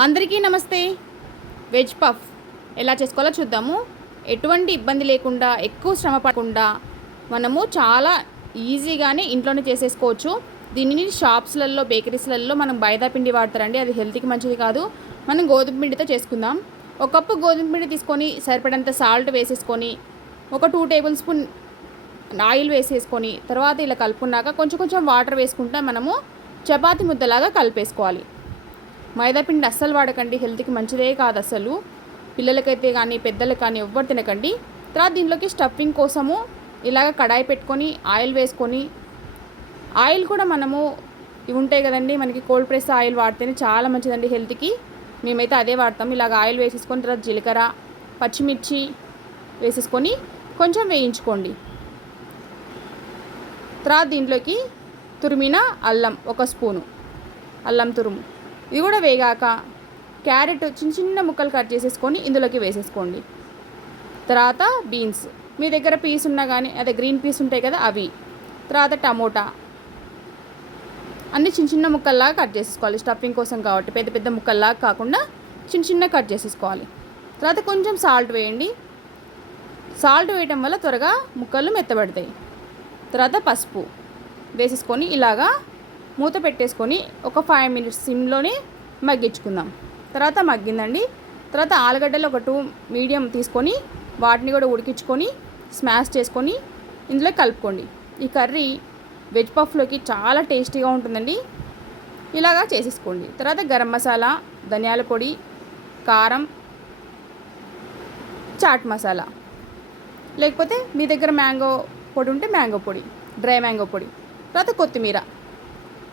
అందరికీ నమస్తే. Veg puff ఎలా చేసుకోవాలో చూద్దాము. ఎటువంటి ఇబ్బంది లేకుండా ఎక్కువ శ్రమ పడకుండా మనము చాలా ఈజీగానే ఇంట్లోనే చేసేసుకోవచ్చు. దీనిని షాప్స్లలో బేకరీస్లలో మనం బైదా పిండి వాడతారండి. అది హెల్త్కి మంచిది కాదు. మనం గోధుమ పిండితో చేసుకుందాం. ఒక కప్పు గోధుమ పిండి తీసుకొని సరిపడంత సాల్ట్ వేసేసుకొని ఒక టూ టేబుల్ స్పూన్ ఆయిల్ వేసేసుకొని తర్వాత ఇలా కలుపుకున్నాక కొంచెం కొంచెం వాటర్ వేసుకుంటే మనము చపాతి ముద్దలాగా కలిపేసుకోవాలి. మైదాపిండి అస్సలు వాడకండి హెల్త్కి మంచిదే కాదు అసలు. పిల్లలకైతే కానీ పెద్దలకు కానీ ఎవ్వరు తినకండి. తర్వాత దీంట్లోకి స్టఫింగ్ కోసము ఇలాగ కడాయి పెట్టుకొని ఆయిల్ వేసుకొని ఆయిల్ కూడా మనము ఇవి ఉంటాయి కదండి మనకి కోల్డ్ ప్రెస్ ఆయిల్ వాడితేనే చాలా మంచిదండి హెల్త్కి. మేమైతే అదే వాడతాం ఇలాగ ఆయిల్ వేసేసుకొని తర్వాత జీలకర్ర పచ్చిమిర్చి వేసేసుకొని కొంచెం వేయించుకోండి. తర్వాత దీంట్లోకి తురిమిన అల్లం ఒక స్పూను. అల్లం తురుము. ఇది కూడా వేగాక క్యారెట్ చిన్న చిన్న ముక్కలు కట్ చేసేసుకొని ఇందులోకి వేసేసుకోండి. తర్వాత బీన్స్. మీ దగ్గర పీస్ ఉన్నా కానీ అదే గ్రీన్ పీస్ ఉంటాయి కదా అవి. తర్వాత టమోటా. అన్ని చిన్న చిన్న ముక్కల్లాగా కట్ చేసేసుకోవాలి. స్టఫింగ్ కోసం కాబట్టి పెద్ద పెద్ద ముక్కల్లాగా కాకుండా చిన్న చిన్న కట్ చేసేసుకోవాలి. తర్వాత కొంచెం సాల్ట్ వేయండి. సాల్ట్ వేయటం వల్ల త్వరగా ముక్కలు మెత్తబడతాయి. తర్వాత పసుపు వేసేసుకొని ఇలాగా మూత పెట్టేసుకొని ఒక ఫైవ్ మినిట్స్ సిమ్లోనే మగ్గించుకుందాం. తర్వాత మగ్గిందండి. తర్వాత ఆలుగడ్డలు ఒక టూ మీడియం తీసుకొని వాటిని కూడా ఉడికించుకొని స్మాష్ చేసుకొని ఇందులో కలుపుకోండి. ఈ కర్రీ వెజ్ పఫ్లోకి చాలా టేస్టీగా ఉంటుందండి. ఇలాగా చేసేసుకోండి. తర్వాత గరం మసాలా ధనియాల పొడి కారం చాట్ మసాలా. లేకపోతే మీ దగ్గర మ్యాంగో పొడి ఉంటే మ్యాంగో పొడి డ్రై మ్యాంగో పొడి. తర్వాత కొత్తిమీర.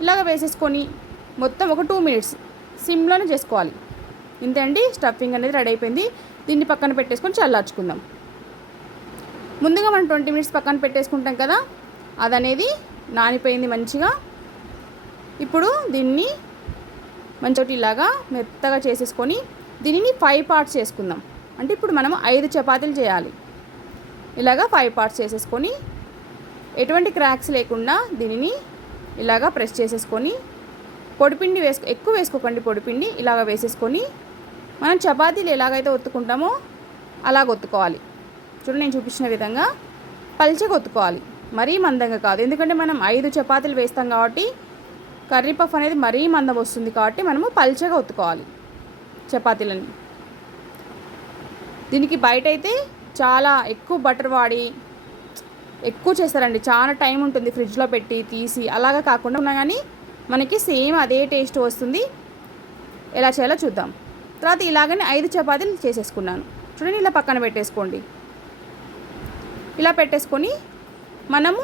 ఇలాగ వేసేసుకొని మొత్తం ఒక టూ మినిట్స్ సిమ్లోనే చేసుకోవాలి. ఇంతే అండి స్టఫింగ్ అనేది రెడీ అయిపోయింది. దీన్ని పక్కన పెట్టేసుకొని చల్లార్చుకుందాం. ముందుగా మనం ట్వంటీ మినిట్స్ పక్కన పెట్టేసుకుంటాం కదా అది అనేది నానిపోయింది మంచిగా. ఇప్పుడు దీన్ని మంచోటి ఇలాగా మెత్తగా చేసేసుకొని దీనిని ఫైవ్ పార్ట్స్ చేసుకుందాం. అంటే ఇప్పుడు మనం ఐదు చపాతీలు చేయాలి. ఇలాగా ఫైవ్ పార్ట్స్ చేసేసుకొని ఎటువంటి క్రాక్స్ లేకుండా దీనిని ఇలాగా ప్రెస్ చేసేసుకొని పొడిపిండి వేసుకో ఎక్కువ వేసుకోకండి పొడిపిండి ఇలాగ వేసేసుకొని మనం చపాతీలు ఎలాగైతే ఒత్తుకుంటామో అలాగ ఒత్తుకోవాలి. చూడండి నేను చూపించిన విధంగా పల్చగా ఒత్తుకోవాలి. మరీ మందంగా కాదు. ఎందుకంటే మనం ఐదు చపాతీలు వేస్తాం కాబట్టి కర్రీ పఫ్ అనేది మరీ మందం వస్తుంది కాబట్టి మనము పల్చగా ఒత్తుకోవాలి చపాతీలని దీనికి బయట అయితే చాలా ఎక్కువ బటర్ వాడి ఎక్కువ చేస్తారండి. చాలా టైం ఉంటుంది ఫ్రిడ్జ్లో పెట్టి తీసి అలాగా కాకుండా ఉన్నా కానీ మనకి సేమ్ అదే టేస్ట్ వస్తుంది. ఎలా చేయాలో చూద్దాం. తర్వాత ఇలాగనే ఐదు చపాతీలు చేసేసుకున్నాను. చూడండి ఇలా పక్కన పెట్టేసుకోండి. ఇలా పెట్టేసుకొని మనము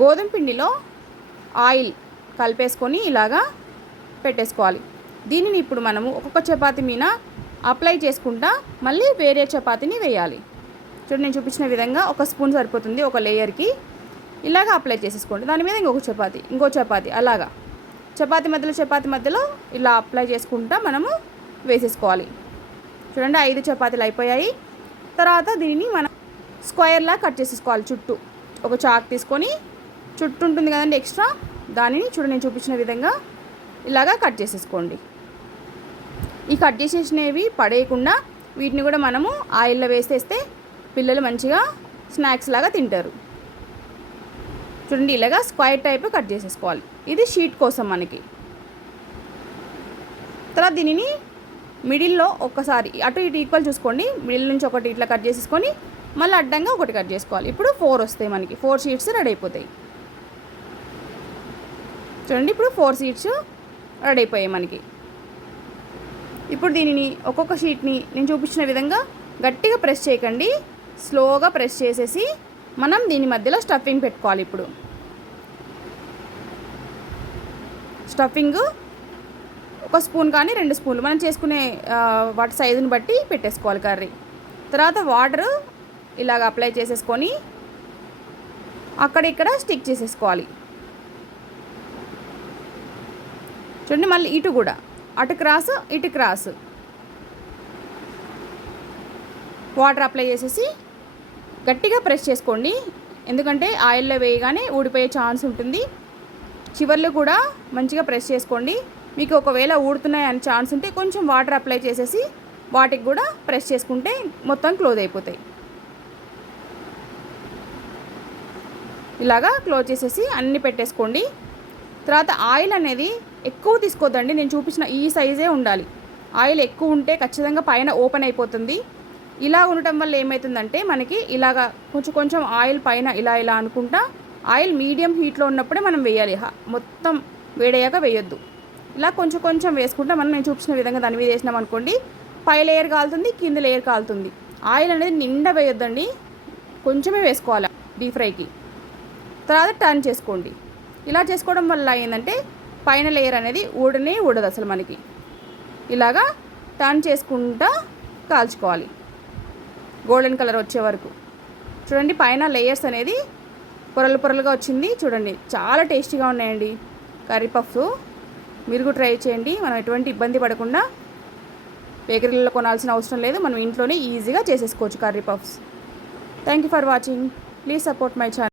గోధుమ పిండిలో ఆయిల్ కలిపేసుకొని ఇలాగా పెట్టేసుకోవాలి. దీనిని ఇప్పుడు మనము ఒక్కొక్క చపాతి మీద అప్లై చేసుకుంటా మళ్ళీ వేరే చపాతీని వేయాలి. చూడండి నేను చూపించిన విధంగా ఒక స్పూన్ సరిపోతుంది ఒక లేయర్కి. ఇలాగ అప్లై చేసేసుకోండి. దాని మీద ఇంకొక చపాతి ఇంకో చపాతి అలాగా. చపాతి మధ్యలో చపాతి మధ్యలో ఇలా అప్లై చేసుకుంటా మనము వేసేసుకోవాలి. చూడండి ఐదు చపాతీలు అయిపోయాయి. తర్వాత దీన్ని మనం స్క్వేర్లా కట్ చేసేసుకోవాలి చుట్టూ. ఒక చాక్ తీసుకొని చుట్టూ ఉంటుంది కదండి ఎక్స్ట్రా దానిని చూడండి నేను చూపించిన విధంగా ఇలాగా కట్ చేసేసుకోండి. ఈ కట్ చేసేసినవి పడేయకుండా వీటిని కూడా మనము ఆయిల్లో వేసేస్తే పిల్లలు మంచిగా స్నాక్స్ లాగా తింటారు. చూడండి ఇలాగా స్క్వైర్ టైప్ కట్ చేసేసుకోవాలి. ఇది షీట్ కోసం మనకి. తర్వాత దీనిని మిడిల్లో ఒక్కసారి అటు ఇటు ఈక్వల్ చూసుకోండి. మిడిల్ నుంచి ఒకటి ఇట్లా కట్ చేసేసుకొని మళ్ళీ అడ్డంగా ఒకటి కట్ చేసుకోవాలి. ఇప్పుడు ఫోర్ వస్తాయి మనకి. ఫోర్ షీట్స్ రెడీ అయిపోతాయి. చూడండి ఇప్పుడు ఫోర్ షీట్స్ రెడీ అయిపోయాయి మనకి. ఇప్పుడు దీనిని ఒక్కొక్క షీట్ని నేను చూపించిన విధంగా గట్టిగా ప్రెస్ చేయకండి. స్లోగా ప్రెస్ చేసేసి మనం దీని మధ్యలో స్టఫింగ్ పెట్టుకోవాలి ఇప్పుడు. స్టఫింగ్ ఒక స్పూన్ కానీ రెండు స్పూన్లు మనం చేసుకునే వాటి సైజుని బట్టి పెట్టేసుకోవాలి కర్రీ. తర్వాత వాటర్ ఇలాగ అప్లై చేసేసుకొని అక్కడ ఇక్కడ స్టిక్ చేసేసుకోవాలి. చూడండి మళ్ళీ ఇటు కూడా. అటు క్రాస్ ఇటు క్రాస్. వాటర్ అప్లై చేసేసి గట్టిగా ప్రెస్ చేసుకోండి. ఎందుకంటే ఆయిల్లో వేయగానే ఊడిపోయే ఛాన్స్ ఉంటుంది. చివర్లు కూడా మంచిగా ప్రెస్ చేసుకోండి. మీకు ఒకవేళ ఊడుతున్నాయని ఛాన్స్ ఉంటే కొంచెం వాటర్ అప్లై చేసేసి వాటికి కూడా ప్రెస్ చేసుకుంటే మొత్తం క్లోజ్ అయిపోతాయి. ఇలాగా క్లోజ్ చేసేసి అన్నీ పెట్టేసుకోండి. తర్వాత ఆయిల్ అనేది ఎక్కువ తీసుకోవద్దండి నేను చూపించిన ఈ సైజే ఉండాలి. ఆయిల్ ఎక్కువ ఉంటే ఖచ్చితంగా పైన ఓపెన్ అయిపోతుంది. ఇలా ఉండటం వల్ల ఏమవుతుందంటే మనకి ఇలాగా కొంచెం కొంచెం ఆయిల్ పైన ఇలా ఇలా అనుకుంటా ఆయిల్ మీడియం హీట్లో ఉన్నప్పుడే మనం వేయాలి. మొత్తం వేడయ్యాక వేయొద్దు. ఇలా కొంచెం కొంచెం వేసుకుంటా మనం నేను చూపించిన విధంగా దాని మీద వేసినాం అనుకోండి పై లేయర్ కాలుతుంది కింద లేయర్ కాలుతుంది. ఆయిల్ అనేది నిండా వేయొద్దండి. కొంచెమే వేసుకోవాలి డీప్ ఫ్రైకి. తర్వాత టర్న్ చేసుకోండి. ఇలా చేసుకోవడం వల్ల ఏంటంటే పైన లేయర్ అనేది ఊడనే ఊడదు అసలు మనకి. ఇలాగా టర్న్ చేసుకుంటా కాల్చుకోవాలి. గోల్డెన్ కలర్ వచ్చే వరకు. చూడండి పైన లేయర్స్ అనేది పొరలు పొరలుగా వచ్చింది. చూడండి చాలా టేస్టీగా ఉన్నాయండి కర్రీ పఫ్స్. మీరు కూడా ట్రై చేయండి. మనం ఎటువంటి ఇబ్బంది పడకుండా బేకరీలలో కొనాల్సిన అవసరం లేదు. మనం ఇంట్లోనే ఈజీగా చేసేసుకోవచ్చు curry puffs. Thank you for watching please support my channel